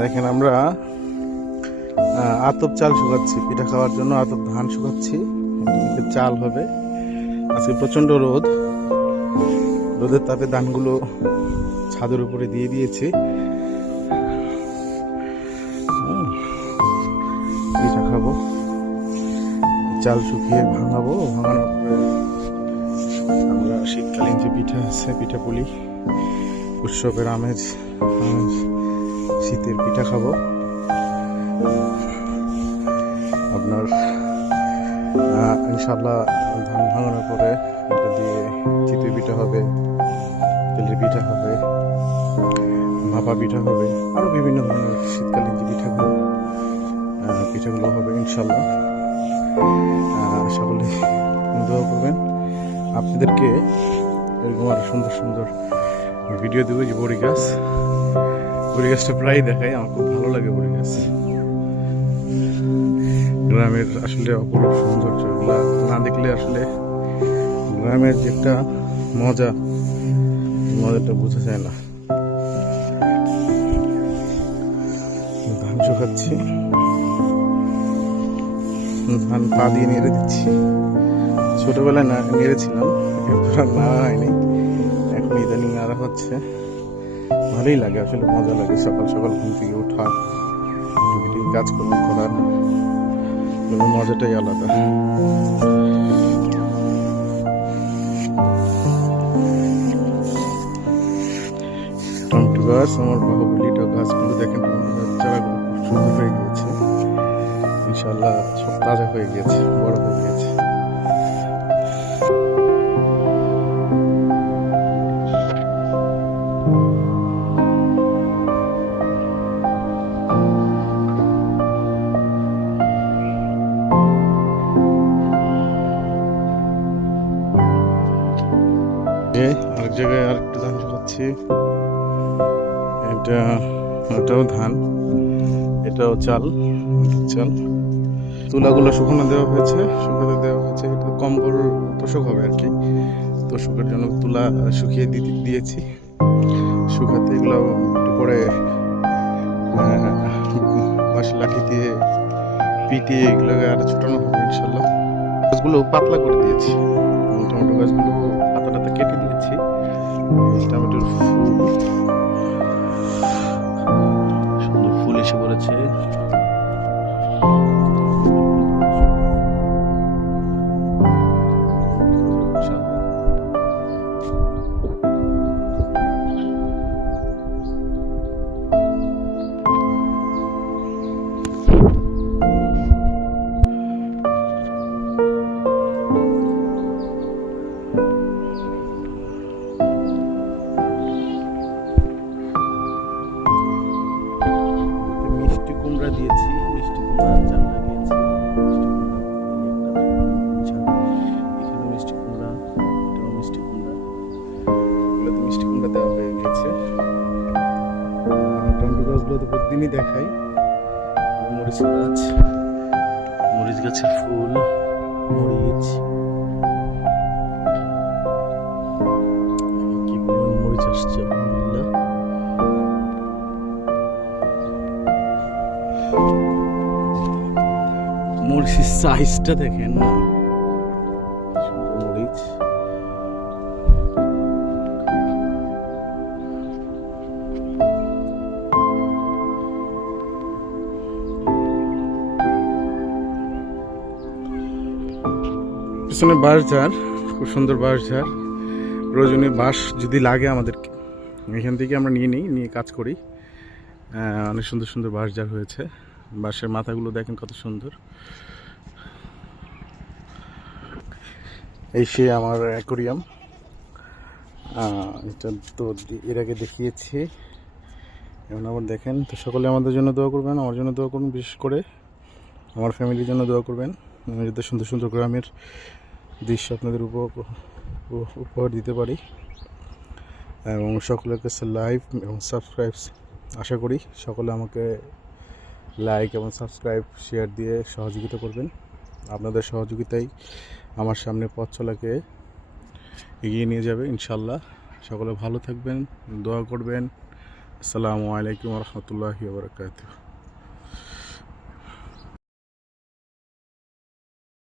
দেখেন আমরা আতপ চাল শুকাচ্ছি, পিঠা খাওয়ার জন্য আতপ ধান শুকাচ্ছি, চাল হবে। আজকে প্রচন্ড রোদ, রোদের তাপে ধানগুলো ছাদের উপরে দিয়ে দিয়েছি। পিঠা খাবো, চাল শুকিয়ে ভাঙাবো, ভাঙানোর পরে আমরা শীতকালীন যে পিঠা আছে পিঠা পুলি, উৎসবের আমেজ শীতের পিঠা খাবো। আপনার ইনশাল্লাহ ধান ভাঙানোর পরে এটা দিয়ে চিতই পিঠা হবে, তেলের পিঠা হবে, ভাপা পিঠা হবে, আরও বিভিন্ন ধরনের শীতকালীন যে পিঠাগুলো হবে ইনশাল্লাহ। সকলে দোয়া করবেন। আপনাদেরকে এরকম আরো সুন্দর সুন্দর ভিডিও দেবো। যে বড়ি গাছটা প্রায় দেখাই, আমার খুব ভালো লাগে বড়ি গাছ। গ্রামের আসলে অপরূপ সৌন্দর্য, এগুলা না দেখলে আসলে গ্রামের যে একটা মজাটা বোঝা যায় না। ধান শুকাচ্ছি, ধান পা দিয়ে নেড়ে দিচ্ছি। ছোটবেলায় নেড়েছিলাম, এরপর আর নাড়া হয়নি, এখন ইদানিং নাড়া হচ্ছে। ভালোই লাগে, আসলে মজা লাগে। সকাল সকাল ঘুম থেকে ওঠা, কাজকর্ম করার মজাটাই আলাদা। টমেটো গাছ, আমার বাহুবলীটা গাছগুলো দেখেন, চারাগুলো খুব সুন্দর হয়ে গিয়েছে। ইনশাল্লাহ সব তাজা হয়ে গিয়েছে, বড় হয়ে গিয়েছে। আরেক জায়গায় আরেকটা ধান শুকাচ্ছি, এটাও ধান, এটাও চাল। তুলাগুলো শুকাতে দেওয়া হয়েছে। এটা কম্বল তোষক হবে আর কি, তোষকের জন্য তুলা শুকিয়ে দিয়েছি। শুকাতে এগুলো একটু পরে বাঁশ লাঠি দিয়ে পিটিয়ে এগুলোকে আরো ছোটানো হবে ইনশাল্লাহ। গাছগুলো পাতলা করে দিয়েছি, টমেটো গাছগুলো পাতা কেটে দিয়েছি। টমেটোর সুন্দর ফুল এসে পড়েছে। মিষ্টি কুমড়া দিয়েছি, মিষ্টি কুমড়া চাল লাগিয়েছি। এখানে মিষ্টি কুমড়া, এটাও মিষ্টি কুমড়া, এগুলোতে মিষ্টি কুমড়া দেওয়া হয়ে গেছে। টমেটো গাছগুলো তো প্রতিদিনই দেখাই। মরিচ গাছের ফুল, মরিচ, কি পরিমাণ মরিচ আসছে আলহামদুলিল্লাহ। মরিচের সাইজটা দেখেন না, মরিচ। পিছনে বাঁশঝাড়, খুব সুন্দর বাঁশঝাড়। প্রয়োজনীয় বাঁশ যদি লাগে আমাদেরকে, এখান থেকে আমরা নিয়ে কাজ করি। অনেক সুন্দর সুন্দর বাঁশঝাড় হয়েছে। বাঁশের মাথাগুলো দেখেন কত সুন্দর। এই সে আমার অ্যাকোরিয়াম, এটা তো এর আগে দেখিয়েছি। এখন আবার দেখেন। তো সকলে আমাদের জন্য দোয়া করবেন, আমার জন্য দোয়া করবেন, বিশেষ করে আমার ফ্যামিলির জন্য দোয়া করবেন। আমি যাতে সুন্দর সুন্দর গ্রামের দৃশ্য আপনাদের উপহার দিতে পারি, এবং সকলের কাছে লাইক এবং সাবস্ক্রাইব আশা করি। সকলে আমাকে লাইক এবং সাবস্ক্রাইব শেয়ার দিয়ে সহযোগিতা করবেন। আপনাদের সহযোগিতাই আমার সামনে পথ চলাকে এগিয়ে নিয়ে যাবে ইনশাল্লাহ। সকলে ভালো থাকবেন, দোয়া করবেন। আসসালামু আলাইকুম রহমতুল্লাহি ওয়া বারাকাতুহু।